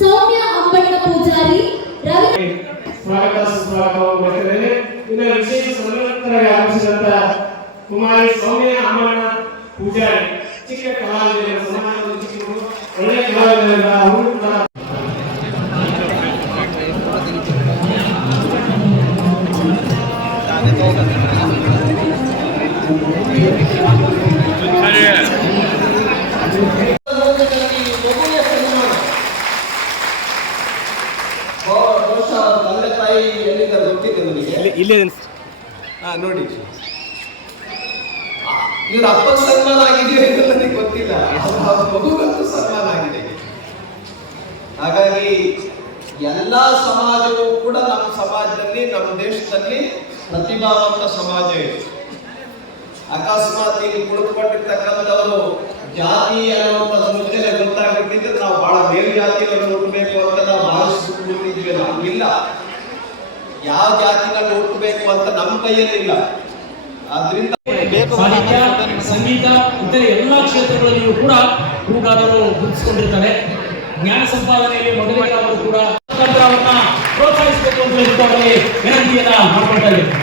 ಸೌಮ್ಯ ಅಂಬಣ್ಣ ಪೂಜಾರಿ ರವಿ ಸ್ವಾಗತ ಸುಸ್ವಾಗತವನ್ನು ಬಯಸಿದ್ದೇನೆ. ಇನ್ನು ವಿಶೇಷ ಸನ್ಮಾನಕ್ಕೆ ಆಗಮಿಸಿದಂತ ಕುಮಾರಿ ಸೌಮ್ಯ ಅಂಬಣ್ಣ ಪೂಜಾರಿ ಚಿಕ್ಕ ಕಲಾವಿದರ ಸನ್ಮಾನವನ್ನು ಚಿಕ್ಕವರು ಒಳ್ಳೆಯ ಕಲಾವಿದರಿಂದ ಅವರು ಕೂಡ ನೋಡಿ ಇವ್ರ ಅಪ್ಪ ಸನ್ಮಾನ ಆಗಿದೆಯೋ ಅಂತ ನನಗೆ ಗೊತ್ತಿಲ್ಲ, ಮಗುಗಂತೂ ಸನ್ಮಾನ ಆಗಿದೆ. ಹಾಗಾಗಿ ಎಲ್ಲಾ ಸಮಾಜವೂ ಕೂಡ ನಮ್ಮ ಸಮಾಜದಲ್ಲಿ, ನಮ್ಮ ದೇಶದಲ್ಲಿ ಪ್ರತಿಭಾವಂತ ಸಮಾಜ ಇದೆ. ಅಕಸ್ಮಾತ್ ಇಲ್ಲಿ ಕುಳಿತುಕೊಂಡಿರ್ತಕ್ಕಂಥವರು ಜಾತಿ ಅನ್ನುವಂಥ ಮುಂಚೆನೆ ಗೊತ್ತಾಗ್ಬಿಟ್ಟಿದ್ರೆ ನಾವು ಬಹಳ ಮೇಲ್ ಜಾತಿಯನ್ನು ಹುಟ್ಟಬೇಕು ಅಂತ ನಾವು ಭಾವಿಸ್ಬಿಟ್ಟಿದ್ವಿ. ನಮ್ಗಿಲ್ಲ, ಯಾವ ಜಾತಿನಲ್ಲಿ ಹುಟ್ಟಬೇಕು ಅಂತ ನಮ್ಮ ಕೈಯಲ್ಲಿಲ್ಲ. ಆದ್ರಿಂದ ಸಾಹಿತ್ಯ, ಸಂಗೀತ ಇತರ ಎಲ್ಲಾ ಕ್ಷೇತ್ರಗಳಲ್ಲಿಯೂ ಕೂಡ ಹೂಗಾರರು ಗುರುತಿಸಿಕೊಂಡಿರ್ತಾರೆ. ಜ್ಞಾನ ಸಂಪಾದನೆಯಲ್ಲಿ ಮೊದಲಿಗೆ ಅವರು ಕೂಡ ಪ್ರೋತ್ಸಾಹಿಸಬೇಕು ಅಂತ ವಿನಂತಿಯನ್ನ ಮಾಡ್ಕೊಳ್ತಾ ಇದ್ದಾರೆ.